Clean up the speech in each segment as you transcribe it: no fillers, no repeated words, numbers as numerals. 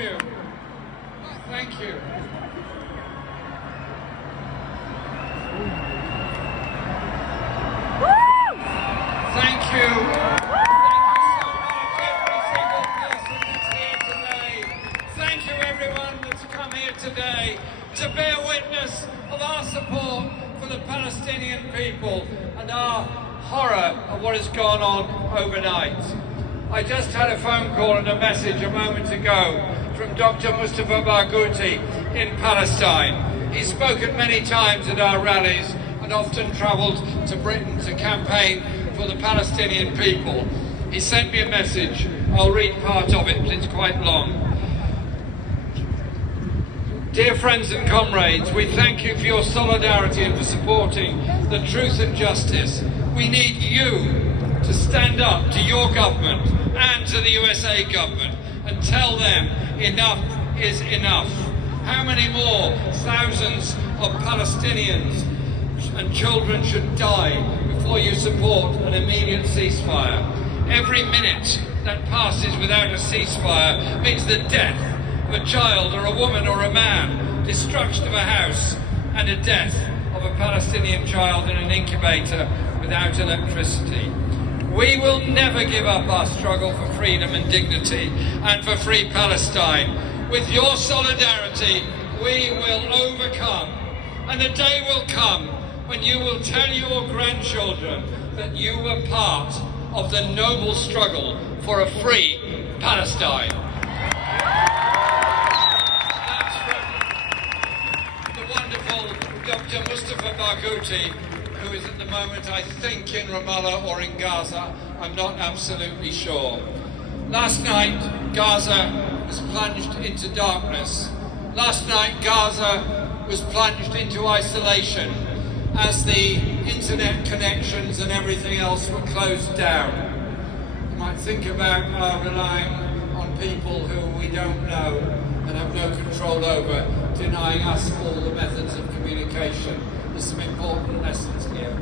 you. Thank you. Thank you. Thank you so much, every single person that's here today. Thank you, everyone that's come here today to bear witness of our support for the Palestinian people and our horror of what has gone on overnight. I just had a phone call and a message a moment ago from Dr. Mustafa Barghouti in Palestine. He's spoken many times at our rallies and often travelled to Britain to campaign for the Palestinian people. He sent me a message. I'll read part of it, but it's quite long. Dear friends and comrades, we thank you for your solidarity and for supporting the truth and justice. We need you to stand up to your government and to the USA government and tell them enough is enough. How many more thousands of Palestinians and children should die before you support an immediate ceasefire? Every minute that passes without a ceasefire means the death of a child or a woman or a man, destruction of a house, and a death of a Palestinian child in an incubator without electricity. We will never give up our struggle for freedom and dignity and for free Palestine. With your solidarity, we will overcome. And a day will come when you will tell your grandchildren that you were part of the noble struggle for a free Palestine. That's from the wonderful Dr. Mustafa Barghouti, who is at the moment, I think, in Ramallah or in Gaza. I'm not absolutely sure. Last night, Gaza was plunged into darkness. Last night, Gaza was plunged into isolation as the internet connections and everything else were closed down. You might think about relying on people who we don't know and have no control over, denying us all the methods of communication. There's some important lessons here.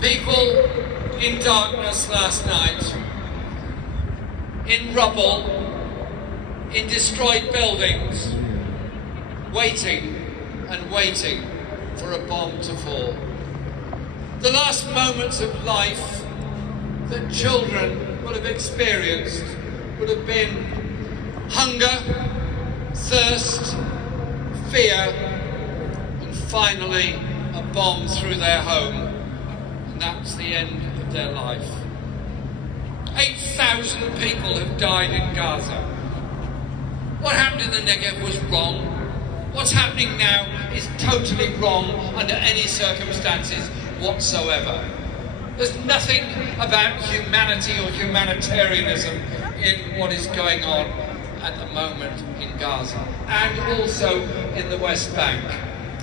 People in darkness last night, in rubble, in destroyed buildings, waiting and waiting for a bomb to fall. The last moments of life that children would have experienced would have been hunger, thirst, fear, and finally a bomb through their home, and that's the end of their life. 8,000 people have died in Gaza. What happened in the Negev was wrong. What's happening now is totally wrong under any circumstances whatsoever. There's nothing about humanity or humanitarianism in what is going on at the moment in Gaza, and also in the West Bank,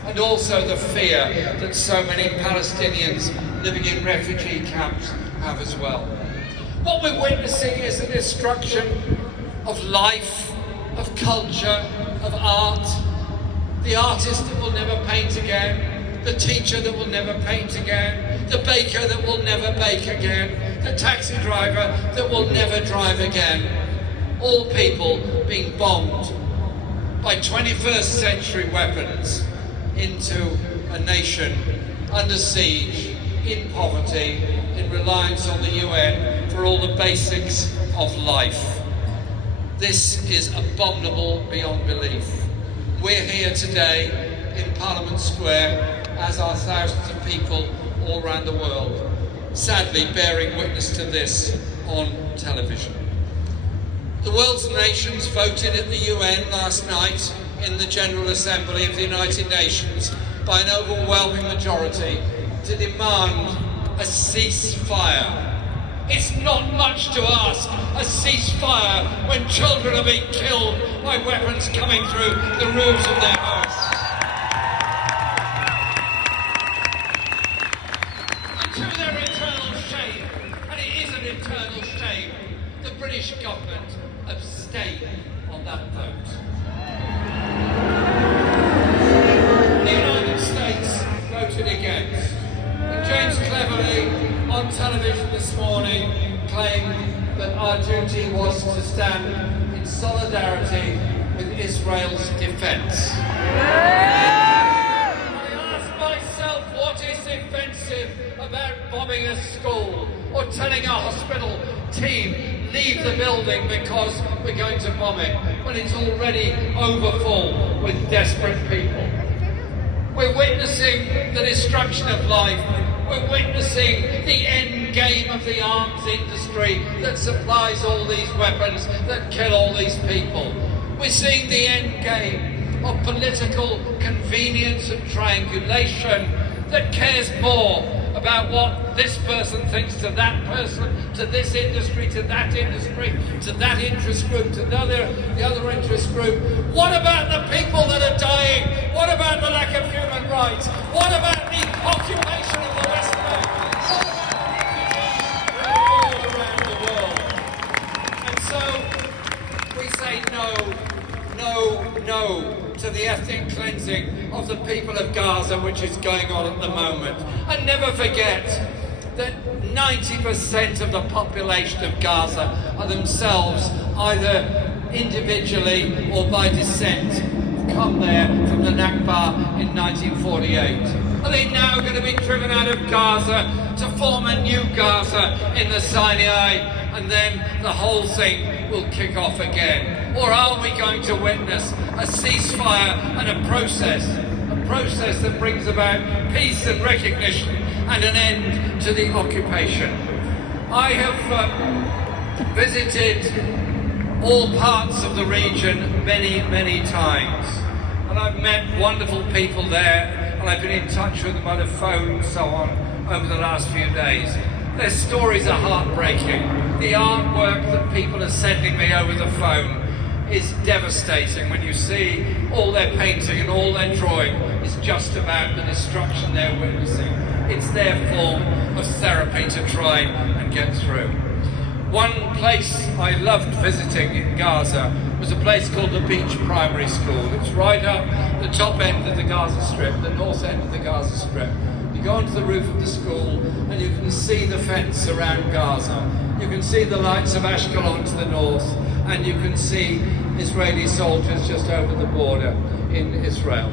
and also the fear that so many Palestinians living in refugee camps have as well. What we're witnessing is the destruction of life, of culture, of art. The artist that will never paint again, the teacher that will never paint again, the baker that will never bake again, the taxi driver that will never drive again. All people being bombed by 21st century weapons into a nation under siege, in poverty, in reliance on the UN for all the basics of life. This is abominable beyond belief. We're here today in Parliament Square, as are thousands of people all around the world, sadly bearing witness to this on television. The world's nations voted at the UN last night in the General Assembly of the United Nations by an overwhelming majority to demand a ceasefire. It's not much to ask, a ceasefire when children are being killed by weapons coming through the roofs of their homes. And to their eternal shame, and it is an eternal shame, the British government abstained on that vote. The United States voted against. And James cleverly, on television, television this morning claimed that our duty was to stand in solidarity with Israel's defence. I ask myself, what is offensive about bombing a school or telling a hospital team leave the building because we're going to bomb it when it's already overfull with desperate people? We're witnessing the destruction of life. We're witnessing the end game of the arms industry that supplies all these weapons that kill all these people. We're seeing the end game of political convenience and triangulation that cares more about what this person thinks to that person, to this industry, to that industry, to that interest group, to the other interest group. What about the people that are dying? What about the lack of human rights? What about the occupation of the West Bank? What about all around the world? And so we say no, no, no to the ethnic cleansing of the people of Gaza, which is going on at the moment. And never forget that 90% of the population of Gaza are themselves, either individually or by descent, come there from the Nakba in 1948. Are they now going to be driven out of Gaza to form a new Gaza in the Sinai, and then the whole thing will kick off again? Or are we going to witness a ceasefire and a process that brings about peace and recognition and an end to the occupation? I have visited all parts of the region many, many times, and I've met wonderful people there, and I've been in touch with them by the phone and so on over the last few days. Their stories are heartbreaking. The artwork that people are sending me over the phone is devastating. When you see all their painting and all their drawing is just about the destruction they're witnessing. It's their form of therapy to try and get through. One place I loved visiting in Gaza was a place called the Beach Primary School. It's right up the top end of the Gaza Strip, the north end of the Gaza Strip. You go onto the roof of the school and you can see the fence around Gaza. You can see the lights of Ashkelon to the north, and you can see Israeli soldiers just over the border in Israel.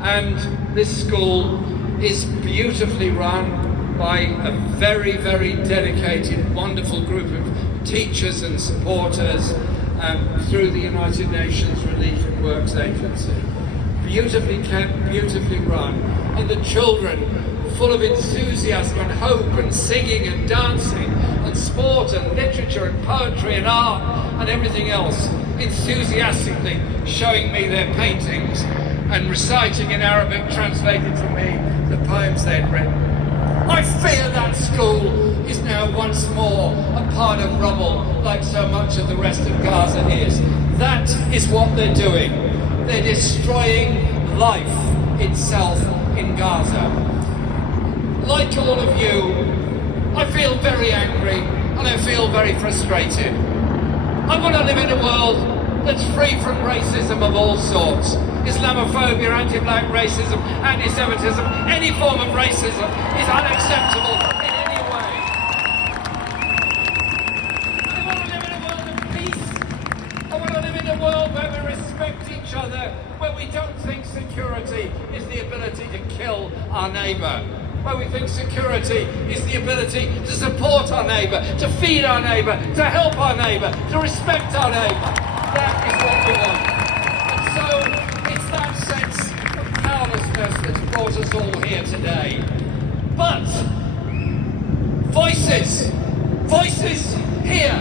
And this school is beautifully run by a very, very dedicated, wonderful group of teachers and supporters through the United Nations Relief and Works Agency. Beautifully kept, beautifully run, and the children full of enthusiasm and hope and singing and dancing and sport and literature and poetry and art and everything else, enthusiastically showing me their paintings and reciting in Arabic, translated for me, the poems they'd written. I fear that school is now once more a pile of rubble, like so much of the rest of Gaza is. That is what they're doing. They're destroying life itself in Gaza. Like all of you, I feel very angry and I feel very frustrated. I want to live in a world that's free from racism of all sorts. Islamophobia, anti-black racism, anti-Semitism, any form of racism is unacceptable in any way. I want to live in a world of peace. I want to live in a world where we respect each other, where we don't think security is the ability to kill our neighbour, where we think security is the ability to support our neighbour, to feed our neighbour, to help our neighbour, to respect our neighbour. That is what we want. And so it's that sense of powerlessness that's brought us all here today. But voices here,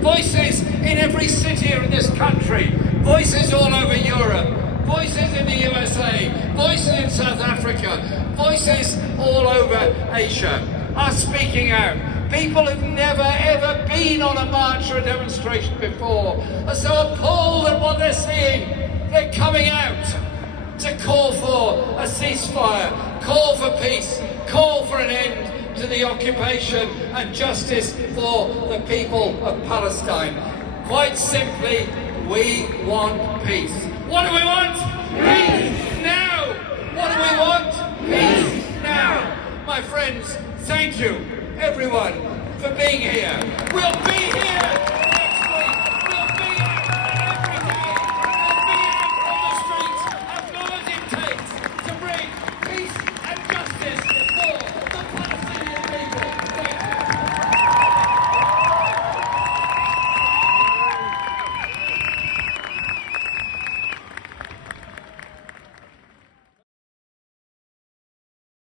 voices in every city in this country, voices all over Europe, voices in the USA, voices in South Africa, voices all over Asia are speaking out. People who've never ever been on a march or a demonstration before are so appalled at what they're seeing. They're coming out to call for a ceasefire, call for peace, call for an end to the occupation and justice for the people of Palestine. Quite simply, we want peace. What do we want? Peace now! What do we want? Peace now! My friends, thank you. everyone, for being here. We'll be here